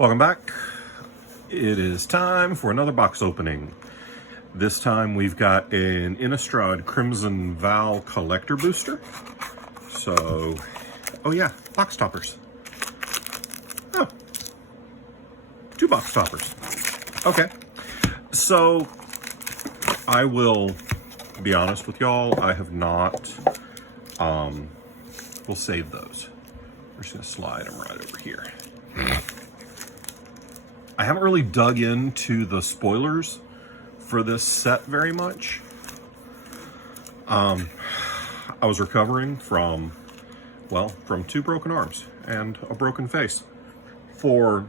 Welcome back. It is time for another box opening. This time we've got an Innistrad Crimson Vow Collector Booster. So, oh yeah, box toppers. Oh, 2 box toppers. Okay, so I will be honest with y'all, I have not, we'll save those. We're just gonna slide them right over here. I haven't really dug into the spoilers for this set very much. I was recovering from 2 broken arms and a broken face for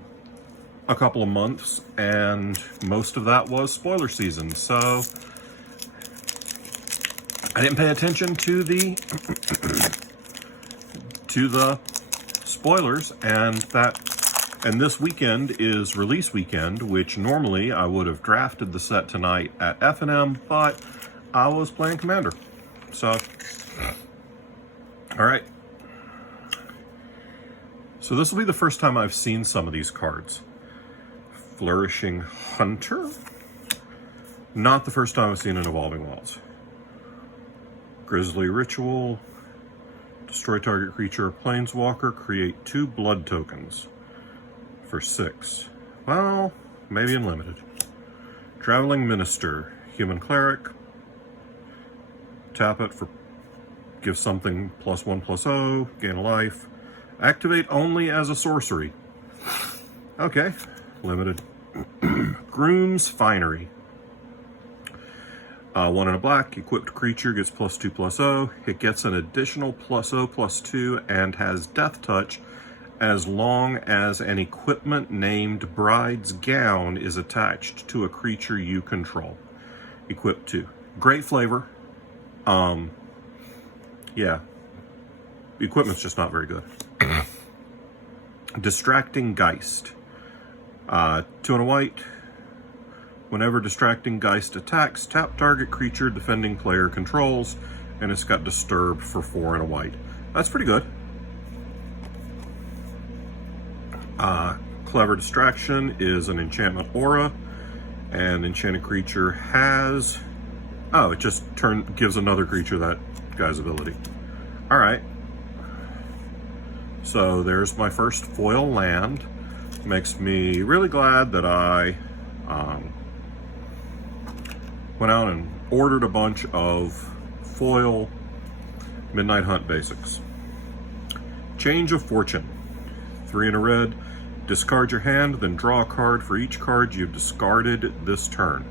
a couple of months, and most of that was spoiler season, so I didn't pay attention to the spoilers, and this weekend is release weekend, which normally I would have drafted the set tonight at F&M, but I was playing Commander. So, all right. So this will be the first time I've seen some of these cards. Flourishing Hunter. Not the first time I've seen an Evolving Wilds. Grisly Ritual. Destroy target creature or planeswalker. Create 2 blood tokens. For 6. Well, maybe unlimited. Traveling Minister. Human Cleric. Tap it for give something +1/+0. Gain a life. Activate only as a sorcery. Okay. Limited. Groom's Finery. 1 and a black. Equipped creature gets +2/+0. It gets an additional +0/+2 and has Death Touch as long as an equipment named Bride's Gown is attached to a creature you control. Equip 2. Great flavor. Yeah. Equipment's just not very good. Distracting Geist. 2 and a white. Whenever Distracting Geist attacks, tap target creature defending player controls, and it's got Disturb for 4 and a white. That's pretty good. Clever Distraction is an enchantment aura, and enchanted creature has, it just gives another creature that guy's ability. All right. So there's my first foil land. Makes me really glad that I went out and ordered a bunch of foil Midnight Hunt basics. Change of Fortune. 3 and a red. Discard your hand, then draw a card for each card you've discarded this turn.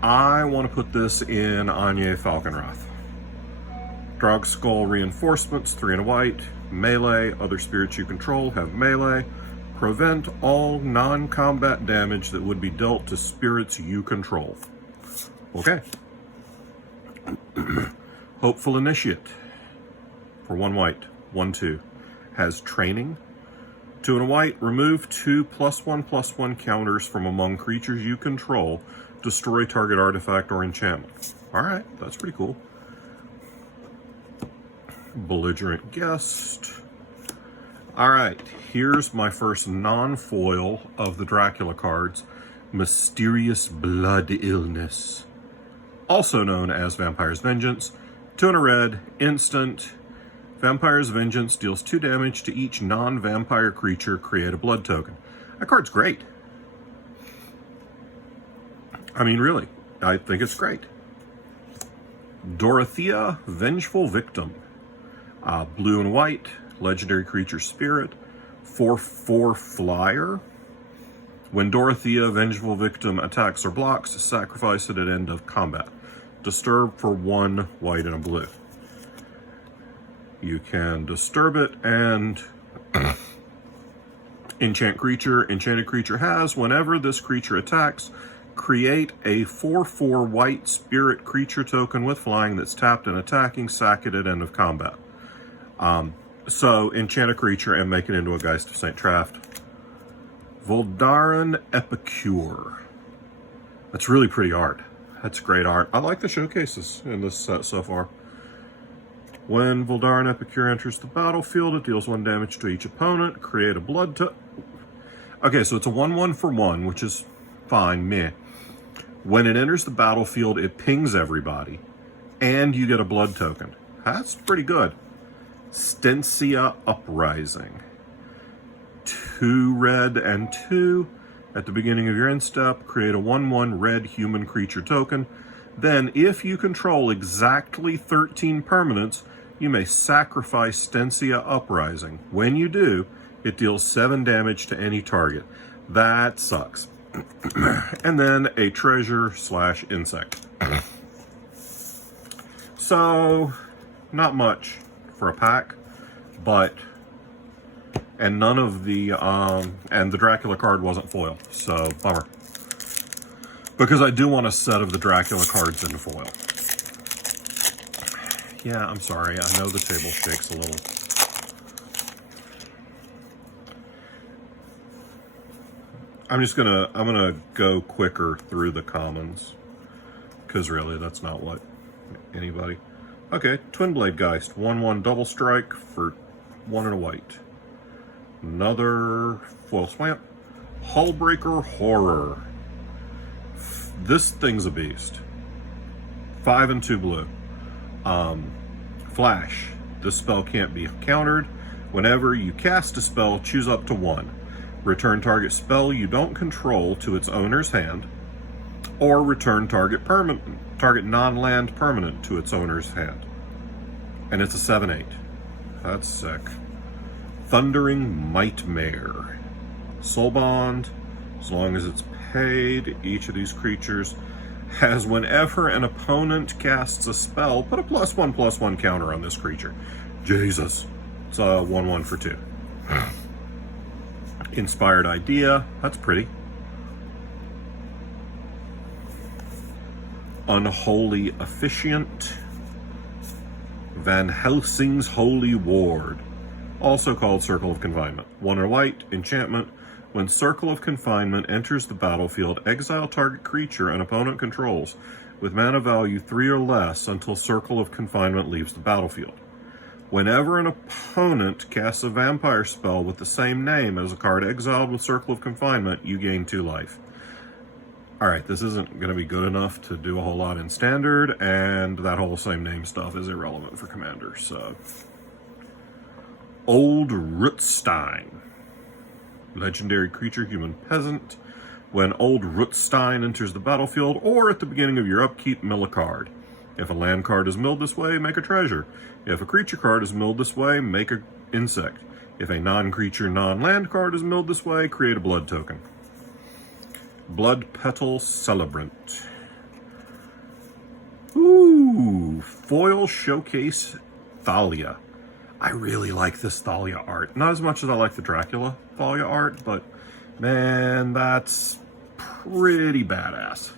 I want to put this in Anya Falconwrath. Drog Skull Reinforcements, 3 and a white. Melee, other spirits you control have melee. Prevent all non-combat damage that would be dealt to spirits you control. Okay. Hopeful Initiate. For 1 white, 1/2. Has Training. 2 and a white, remove 2 +1/+1 counters from among creatures you control. Destroy target artifact or enchantment. Alright, that's pretty cool. Belligerent Guest. Alright, here's my first non-foil of the Dracula cards. Mysterious Blood Illness. Also known as Vampire's Vengeance. 2 and a red, instant. Vampire's Vengeance deals 2 damage to each non-vampire creature. Create a blood token. That card's great. I mean, really, I think it's great. Dorothea, Vengeful Victim. Blue and white, legendary creature spirit. 4/4 flyer. When Dorothea, Vengeful Victim attacks or blocks, sacrifice it at end of combat. Disturb for 1 white and a blue. You can disturb it and enchant creature. Enchanted creature has, whenever this creature attacks, create a 4/4 white spirit creature token with flying that's tapped and attacking, sack it at end of combat. So enchant a creature and make it into a Geist of St. Traft. Voldaren Epicure. That's really pretty art. That's great art. I like the showcases in this set so far. When Voldaren Epicure enters the battlefield, it deals 1 damage to each opponent. Create a blood Okay, so it's a 1/1 for 1, which is fine, meh. When it enters the battlefield, it pings everybody, and you get a blood token. That's pretty good. Stensia Uprising. 2 red and 2. At the beginning of your end step, create a 1/1 red human creature token. Then, if you control exactly 13 permanents, you may sacrifice Stensia Uprising. When you do, it deals 7 damage to any target. That sucks. And then a treasure/insect. So, not much for a pack, but, and none of the, and the Dracula card wasn't foil, so bummer. Because I do want a set of the Dracula cards in foil. Yeah, I'm sorry, I know the table shakes a little. I'm gonna go quicker through the commons, because really that's not what anybody. Okay, Twin Blade Geist, 1/1 double strike for 1 and a white. Another foil swamp. Hullbreaker Horror. This thing's a beast. 5 and 2 blue. Flash. This spell can't be countered. Whenever you cast a spell, choose up to 1. Return target spell you don't control to its owner's hand, or return target non-land permanent to its owner's hand. And it's a 7/8. That's sick. Thundering Mightmare. Soul Bond. As long as it's paid, each of these creatures has, whenever an opponent casts a spell, put a +1/+1 counter on this creature. Jesus. It's a 1/1 for 2. Inspired Idea. That's pretty. Unholy Officiant. Van Helsing's Holy Ward. Also called Circle of Confinement. 1 and a white. Enchantment. When Circle of Confinement enters the battlefield, exile target creature an opponent controls with mana value 3 or less until Circle of Confinement leaves the battlefield. Whenever an opponent casts a vampire spell with the same name as a card exiled with Circle of Confinement, you gain 2 life. Alright, this isn't going to be good enough to do a whole lot in Standard, and that whole same name stuff is irrelevant for Commander, so. Old Rootstein. Legendary creature, human peasant. When Old Rootstein enters the battlefield, or at the beginning of your upkeep, mill a card. If a land card is milled this way, make a treasure. If a creature card is milled this way, make an insect. If a non-creature, non-land card is milled this way, create a blood token. Blood Petal Celebrant. Ooh, Foil Showcase Thalia. I really like this Thalia art. Not as much as I like the Dracula Thalia art, but man, that's pretty badass.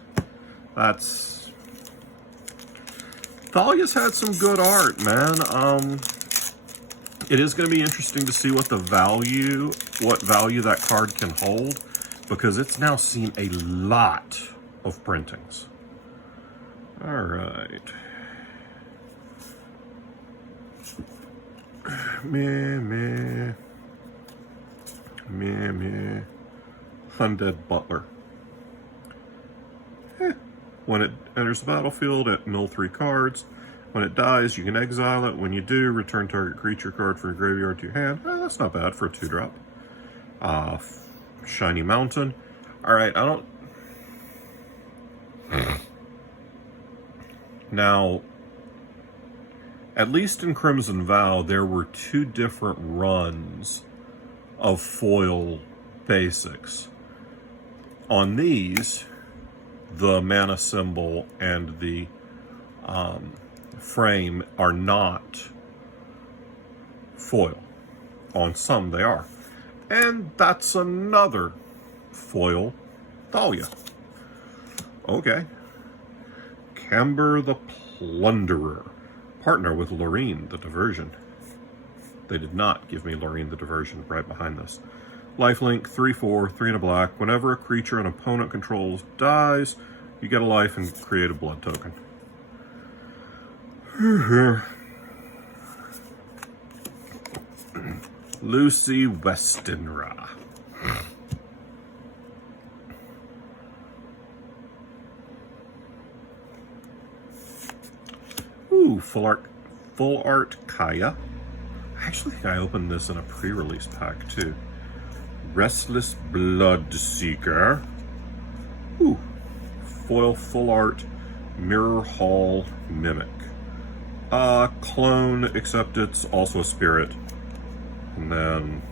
Thalia's had some good art, man. It is going to be interesting to see what value that card can hold, because it's now seen a lot of printings. All right. Meh. Undead Butler. When it enters the battlefield, at mill 3 cards. When it dies, you can exile it. When you do, return target creature card from your graveyard to your hand. That's not bad for a 2-drop. Shiny Mountain. Alright, I don't... Now, at least in Crimson Vow, there were 2 different runs of foil basics. On these, the mana symbol and the frame are not foil. On some they are. And that's another foil Thalia. Okay. Camber the Plunderer. Partner with Loreen the Diversion. They did not give me Loreen the Diversion right behind this. Lifelink, 3/4, 3 and a black. Whenever a creature an opponent controls dies, you get a life and create a blood token. Lucy Westenra. full art Kaya. I actually think I opened this in a pre-release pack too. Restless Bloodseeker. Ooh, foil full art Mirror Hall Mimic. Clone, except it's also a spirit. And then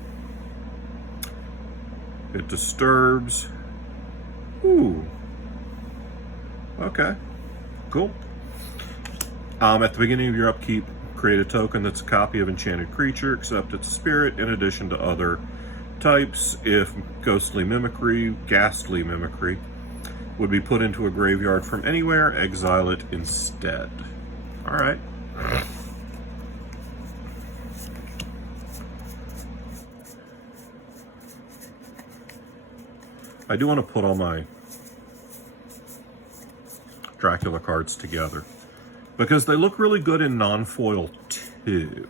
it disturbs. Ooh. Okay. Cool. At the beginning of your upkeep, create a token that's a copy of enchanted creature, except it's a spirit, in addition to other types. If ghostly mimicry, ghastly mimicry, would be put into a graveyard from anywhere, exile it instead. Alright. I do want to put all my Dracula cards together, because they look really good in non-foil too.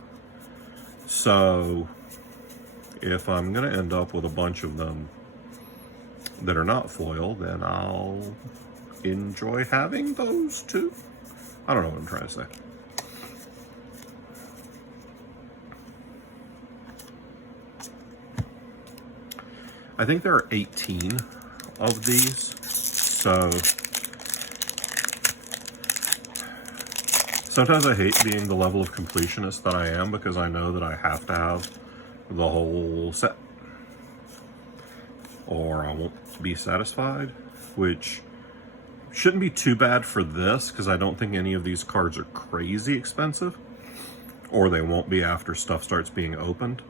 So if I'm going to end up with a bunch of them that are not foil, then I'll enjoy having those too. I don't know what I'm trying to say. I think there are 18 of these, so sometimes I hate being the level of completionist that I am, because I know that I have to have the whole set, or I won't be satisfied, which shouldn't be too bad for this, because I don't think any of these cards are crazy expensive, or they won't be after stuff starts being opened.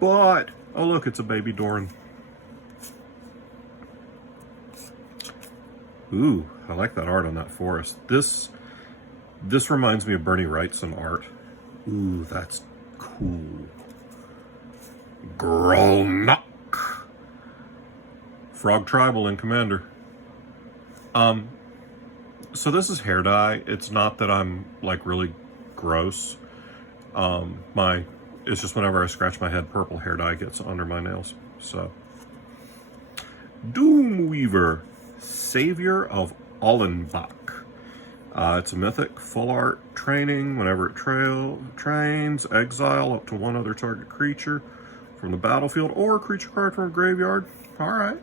But, oh look, it's a baby Doran. Ooh, I like that art on that forest. This reminds me of Bernie Wrightson art. Ooh, that's cool. Grolnok. Frog Tribal in Commander. So this is hair dye. It's not that I'm like really gross. It's just whenever I scratch my head, purple hair dye gets under my nails. So, Doomweaver, Savior of Ollenbach. It's a mythic, full art training. Whenever it trains, exile up to one other target creature from the battlefield or a creature card from a graveyard. All right.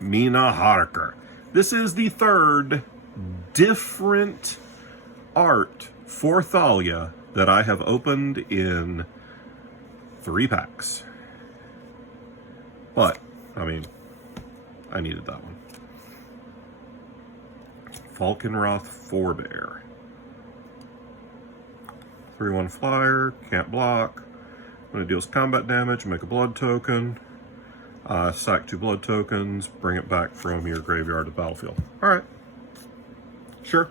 Mina Harker. This is the third different art for Thalia that I have opened in 3 packs. But, I mean, I needed that one. Falkenroth Forebear. 3/1 flyer, can't block. When it deals combat damage, make a blood token. Sack 2 blood tokens, bring it back from your graveyard to battlefield. Alright. Sure.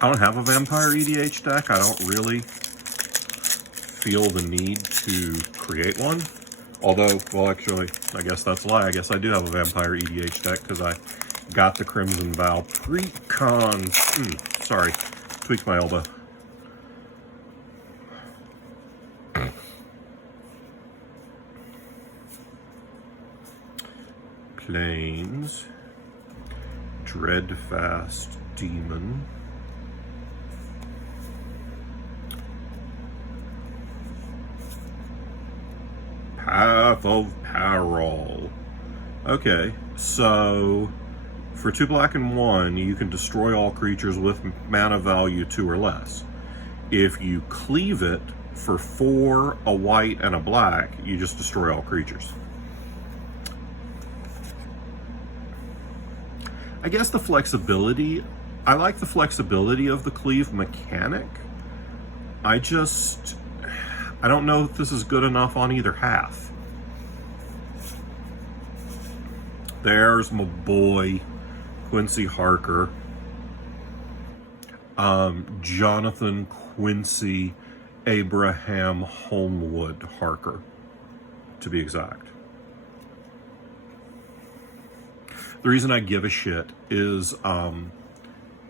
I don't have a Vampire EDH deck. I don't really feel the need to create one. Although, well, actually, I guess that's a lie. I guess I do have a Vampire EDH deck, because I got the Crimson Vow pre-con. Sorry, tweaked my elbow. Plains. Dreadfast Demon. Path of Peril. Okay, so for 2 black and 1, you can destroy all creatures with mana value 2 or less. If you cleave it for 4, a white, and a black, you just destroy all creatures. I guess the flexibility, I like the flexibility of the cleave mechanic. I don't know if this is good enough on either half. There's my boy, Quincy Harker. Jonathan Quincy Abraham Homewood Harker, to be exact. The reason I give a shit is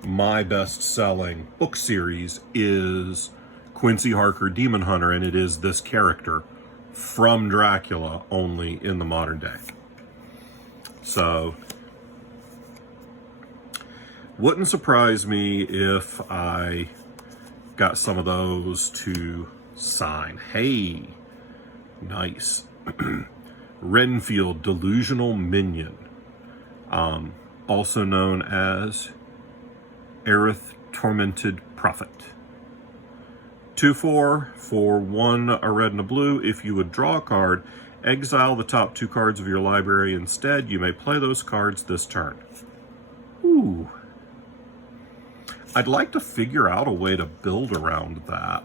my best-selling book series is Quincy Harker Demon Hunter, and it is this character from Dracula, only in the modern day. So, wouldn't surprise me if I got some of those to sign. Hey, nice. Renfield, Delusional Minion. Also known as Aerith, Tormented Prophet. 2/4 for 1, a red and a blue. If you would draw a card, exile the top 2 cards of your library. Instead, you may play those cards this turn. Ooh. I'd like to figure out a way to build around that.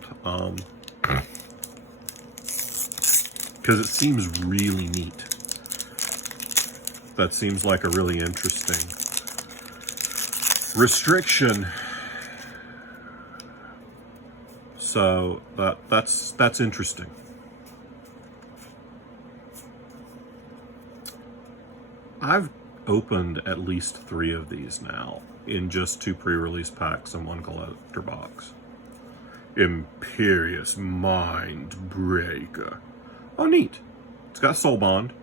Because it seems really neat. That seems like a really interesting restriction. So that's interesting. I've opened at least 3 of these now in just 2 pre-release packs and 1 collector box. Imperious Mindbreaker. Oh, neat. It's got Soul Bond.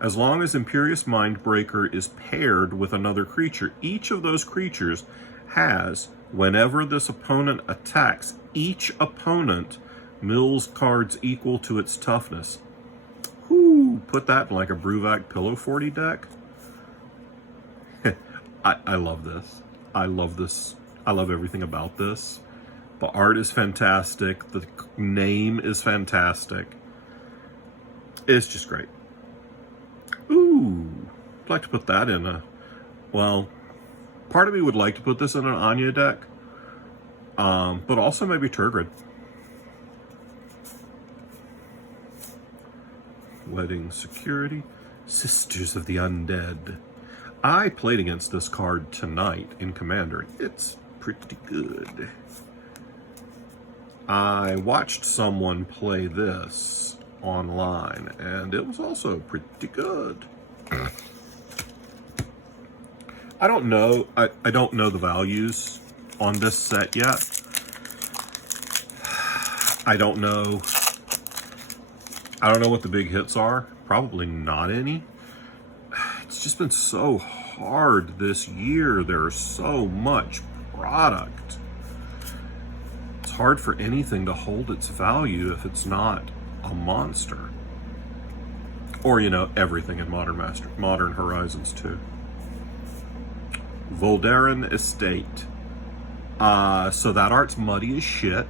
As long as Imperious Mindbreaker is paired with another creature, each of those creatures has, whenever this opponent attacks, each opponent mills cards equal to its toughness. Whoo, put that in like a Bruvac Pillow 40 deck. I love this. I love this. I love everything about this. The art is fantastic. The name is fantastic. It's just great. Ooh, I'd like to put that in a, well, part of me would like to put this in an Anya deck, but also maybe Turgid. Wedding Security, Sisters of the Undead. I played against this card tonight in Commander. It's pretty good. I watched someone play this online, and it was also pretty good. I don't know. I don't know the values on this set yet. I don't know what the big hits are. Probably not any. It's just been so hard this year. There's so much product. It's hard for anything to hold its value if it's not a monster. Or, you know, everything in Modern Horizons 2. Voldaren Estate. So that art's muddy as shit.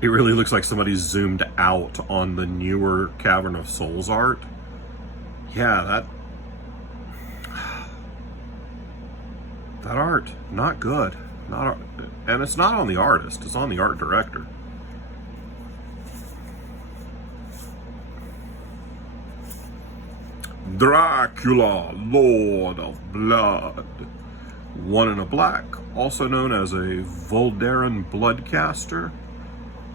It really looks like somebody zoomed out on the newer Cavern of Souls art. Yeah, that art, not good. And it's not on the artist, it's on the art director. Dracula, Lord of Blood. 1 in a black, also known as a Voldaren Bloodcaster.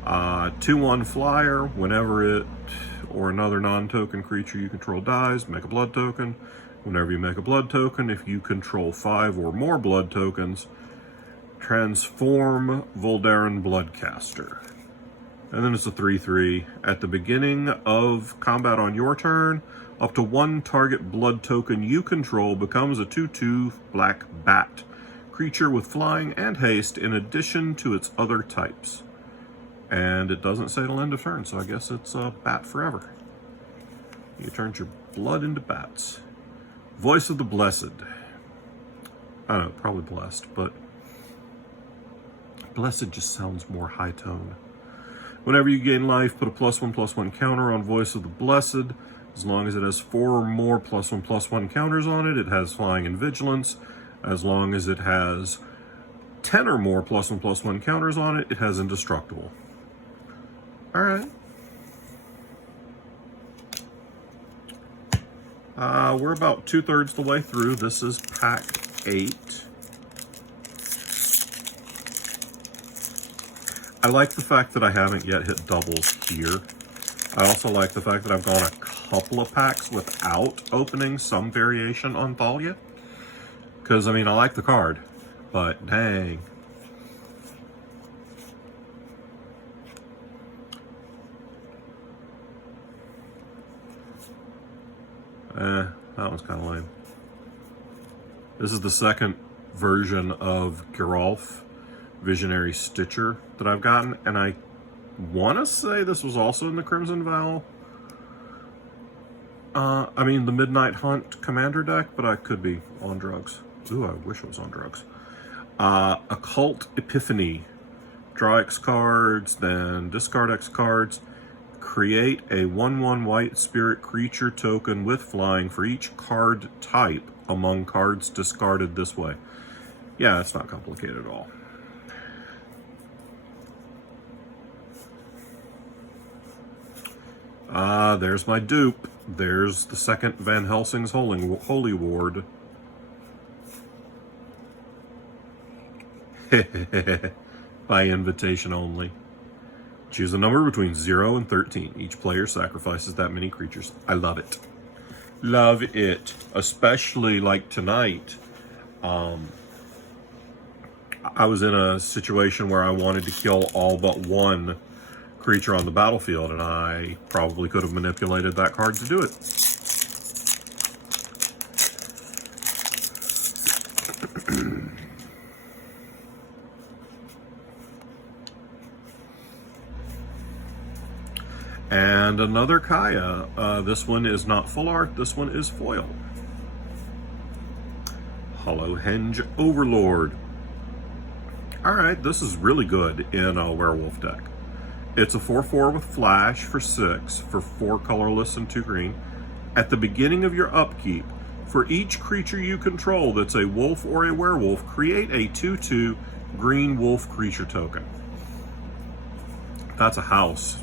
2/1 flyer. Whenever it or another non-token creature you control dies, make a blood token. Whenever you make a blood token, if you control 5 or more blood tokens, transform Voldaren Bloodcaster. And then it's a 3/3. At the beginning of combat on your turn, up to 1 target blood token you control becomes a 2/2 black bat creature with flying and haste in addition to its other types. And it doesn't say it'll end of turn, so I guess it's a bat forever. You turn your blood into bats. Voice of the Blessed. I don't know, probably blessed, but blessed just sounds more high tone. Whenever you gain life, put a +1/+1 counter on Voice of the Blessed. As long as it has 4 or more +1/+1 counters on it, it has flying and vigilance. As long as it has 10 or more +1/+1 counters on it, it has indestructible. All right. We're about 2/3 the way through. This is pack 8. I like the fact that I haven't yet hit doubles here. I also like the fact that I've gone a couple of packs without opening some variation on Thalia. Because, I mean, I like the card, but dang. That one's kind of lame. This is the second version of Geralf, Visionary Stitcher, that I've gotten, and I want to say this was also in the Crimson Vow. I mean, the Midnight Hunt Commander deck, but I could be on drugs. Ooh, I wish I was on drugs. Occult Epiphany. Draw X cards, then discard X cards. Create a 1/1 white spirit creature token with flying for each card type among cards discarded this way. Yeah, it's not complicated at all. There's my dupe. There's the second Van Helsing's Holy Ward. By invitation only. Choose a number between 0 and 13. Each player sacrifices that many creatures. I love it. Love it. Especially like tonight. I was in a situation where I wanted to kill all but one creature on the battlefield, and I probably could have manipulated that card to do it. And another Kaya. This one is not full art, this one is foil. Hollowhenge Overlord. Alright, this is really good in a werewolf deck. It's a 4/4 with flash for 6, for 4 colorless and 2 green. At the beginning of your upkeep, for each creature you control that's a wolf or a werewolf, create a 2/2 green wolf creature token. That's a house.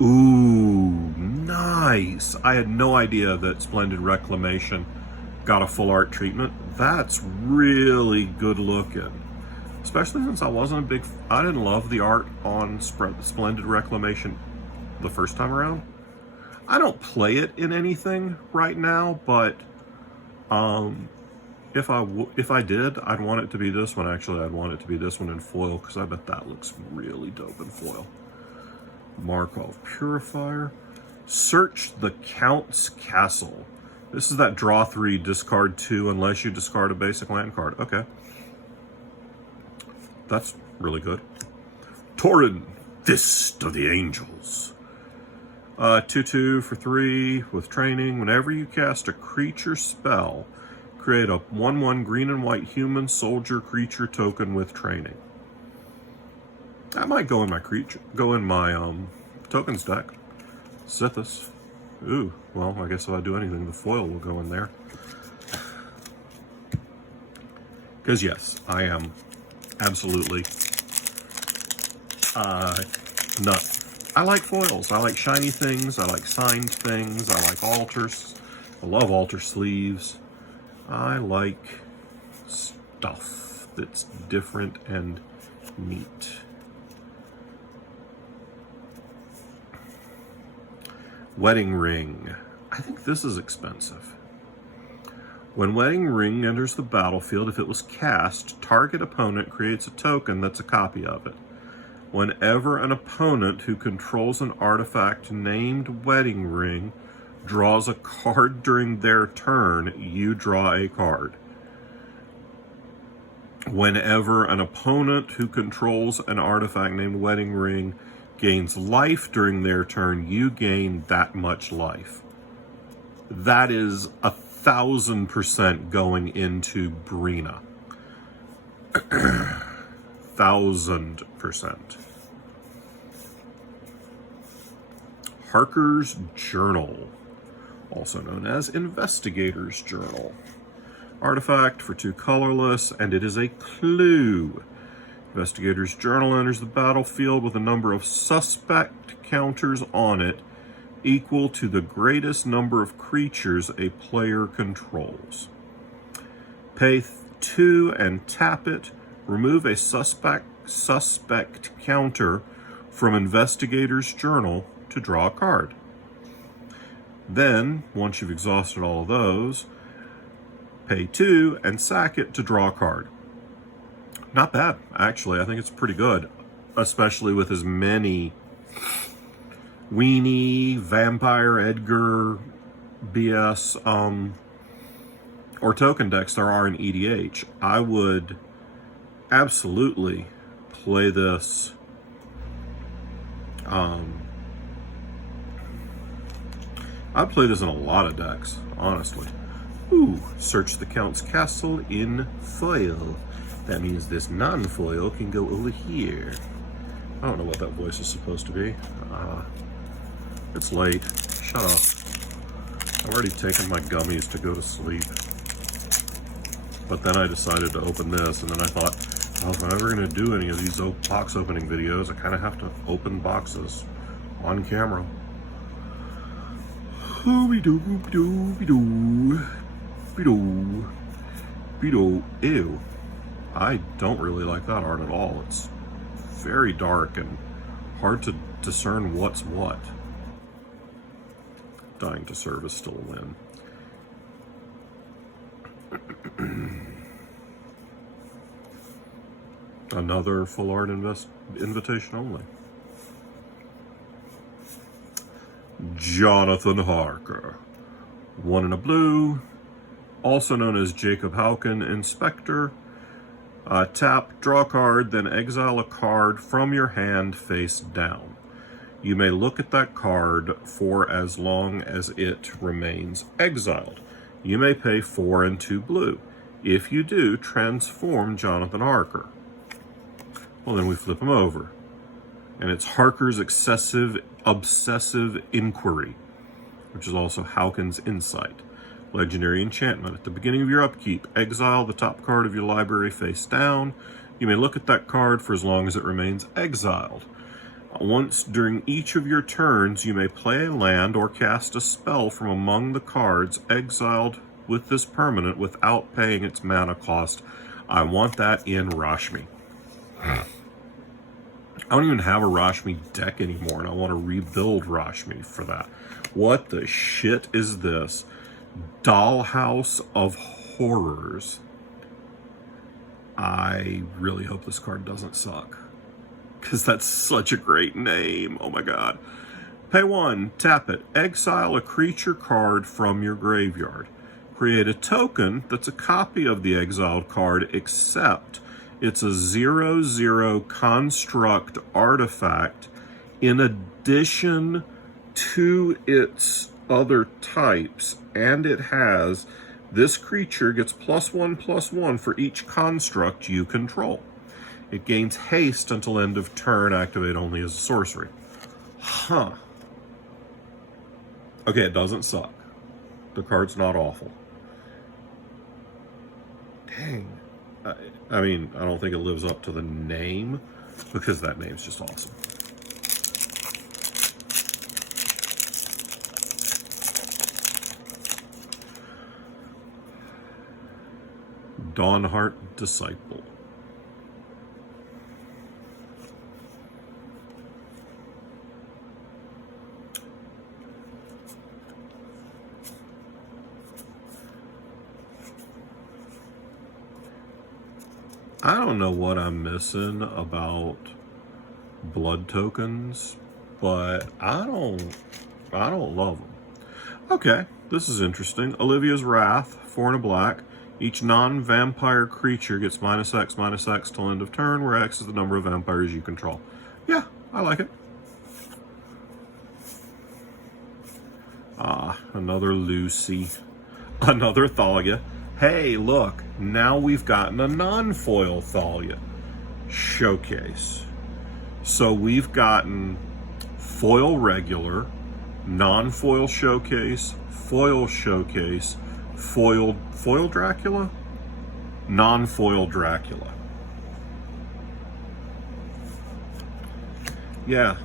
Ooh, nice. I had no idea that Splendid Reclamation got a full art treatment. That's really good looking. Especially since I didn't love the art on Splendid Reclamation the first time around. I don't play it in anything right now, but if I did, I'd want it to be this one. Actually, I'd want it to be this one in foil, because I bet that looks really dope in foil. Markov Purifier. Search the Count's Castle. This is that draw 3, discard 2 unless you discard a basic land card. Okay. That's really good. Tauren, Fist of the Angels. 2/2 for 3 with training. Whenever you cast a creature spell, create a 1/1 green and white human soldier creature token with training. That might go in my tokens deck. Sithis. Ooh, well, I guess if I do anything, the foil will go in there. Because yes, I am absolutely nut. I like foils. I like shiny things. I like signed things. I like altars. I love altar sleeves. I like stuff that's different and neat. Wedding Ring. I think this is expensive. When Wedding Ring enters the battlefield, if it was cast, target opponent creates a token that's a copy of it. Whenever an opponent who controls an artifact named Wedding Ring draws a card during their turn, you draw a card. Whenever an opponent who controls an artifact named Wedding Ring gains life during their turn, you gain that much life. That is 1,000% going into Brina. 1,000%. Harker's Journal, also known as Investigator's Journal. Artifact for 2 colorless, and it is a clue. Investigator's Journal enters the battlefield with a number of suspect counters on it equal to the greatest number of creatures a player controls. Pay 2 and tap it. Remove a suspect counter from Investigator's Journal to draw a card. Then, once you've exhausted all of those, pay 2 and sack it to draw a card. Not bad, actually. I think it's pretty good, especially with as many Weenie, Vampire Edgar, BS or token decks there are in EDH, I would absolutely play this. I'd play this in a lot of decks, honestly. Ooh, search the Count's Castle in foil. That means this non-foil can go over here. I don't know what that voice is supposed to be. It's late. Shut up. I've already taken my gummies to go to sleep. But then I decided to open this, and then I thought, well, if I'm ever going to do any of these box opening videos, I kind of have to open boxes on camera. Ew. I don't really like that art at all. It's very dark and hard to discern what's what. Dying to Serve is still a win. Another full art invitation only. Jonathan Harker. 1 in a blue, also known as Jacob Hauken, Inspector. Tap, draw a card, then exile a card from your hand face down. You may look at that card for as long as it remains exiled. You may pay 4 and 2 blue. If you do, transform Jonathan Harker. Well, then we flip him over. And it's Harker's Obsessive Inquiry, which is also Hauken's Insight. Legendary enchantment. At the beginning of your upkeep, exile the top card of your library face down. You may look at that card for as long as it remains exiled. Once during each of your turns, you may play a land or cast a spell from among the cards exiled with this permanent without paying its mana cost. I want that in Rashmi. I don't even have a Rashmi deck anymore, and I want to rebuild Rashmi for that. What the shit is this? Dollhouse of Horrors. I really hope this card doesn't suck, because that's such a great name. Oh my god. Pay 1, tap it, exile a creature card from your graveyard. Create a token that's a copy of the exiled card, except it's a 0/0 construct artifact in addition to its other types, and it has, this creature gets +1/+1 for each construct you control. It gains haste until end of turn, activate only as a sorcery. Huh. Okay, it doesn't suck. The card's not awful. Dang. I mean, I don't think it lives up to the name, because that name's just awesome. Dawnheart Disciple. I don't know what I'm missing about blood tokens, but I don't love them. Okay, this is interesting. Olivia's Wrath, 4 and a black. Each non-vampire creature gets -X till end of turn, where X is the number of vampires you control. Yeah, I like it. Another Lucy. Another Thalia. Hey, look, now we've gotten a non-foil Thalia showcase. So we've gotten foil regular, non-foil showcase, foil showcase, foil Dracula, non-foil Dracula. Yeah.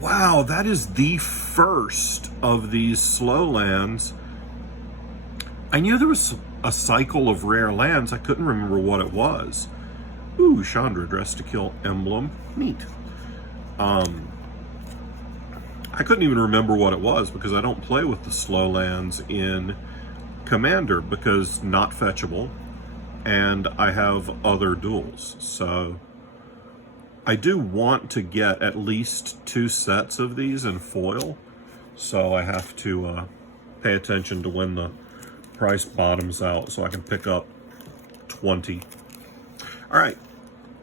Wow, that is the first of these slow lands. I knew there was a cycle of rare lands. I couldn't remember what it was. Ooh, Chandra, Dress to Kill emblem. Neat. I couldn't even remember what it was because I don't play with the slow lands in Commander because not fetchable, and I have other duels. So I do want to get at least 2 sets of these in foil So I have to pay attention to when the price bottoms out so I can pick up 20. All right,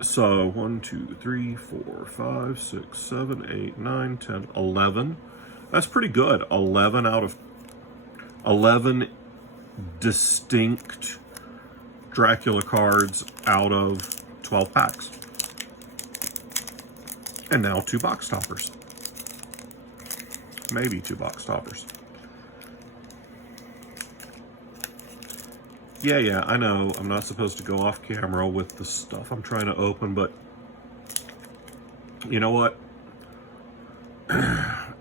so 1, 2, 3, 4, 5, 6, 7, 8, 9, 10, 11. That's pretty good. 11 out of 11 distinct Dracula cards out of 12 packs. And now 2 box toppers. Maybe 2 box toppers. Yeah, I know I'm not supposed to go off camera with the stuff I'm trying to open, but you know what?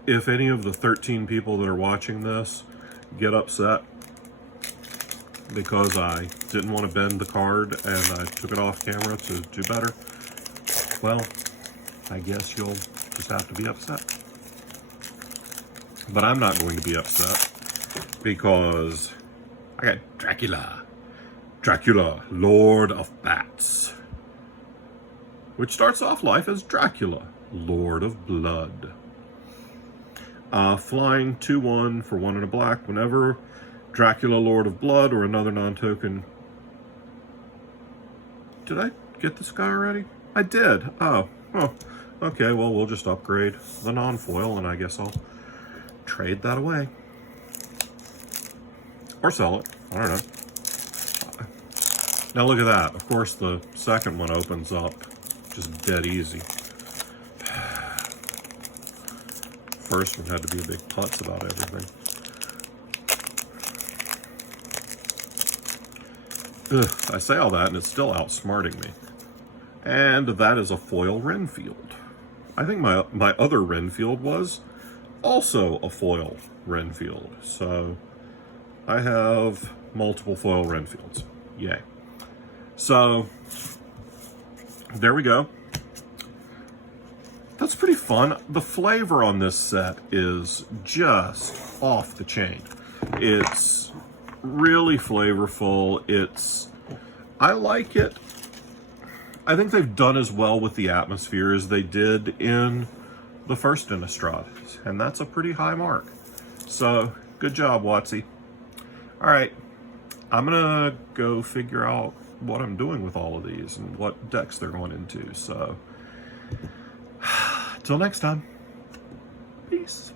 If any of the 13 people that are watching this get upset because I didn't want to bend the card and I took it off camera to do better, well, I guess you'll just have to be upset. But I'm not going to be upset because I got Dracula. Dracula, Lord of Bats. Which starts off life as Dracula, Lord of Blood. Flying 2/1 for 1 and a black. Whenever Dracula, Lord of Blood, or another non-token. Did I get this guy already? I did. Oh, okay, well, we'll just upgrade the non-foil, and I guess I'll trade that away. Or sell it. I don't know. Now look at that. Of course, the second one opens up just dead easy. First one had to be a big putz about everything. Ugh, I say all that and it's still outsmarting me. And that is a foil Renfield. I think my other Renfield was also a foil Renfield. So I have multiple foil Renfields. Yay. So there we go. That's pretty fun. The flavor on this set is just off the chain. It's really flavorful. I like it. I think they've done as well with the atmosphere as they did in the first Innistrad, and that's a pretty high mark. So good job, Watsy. All right, I'm gonna go figure out what I'm doing with all of these and what decks they're going into. So till next time, peace.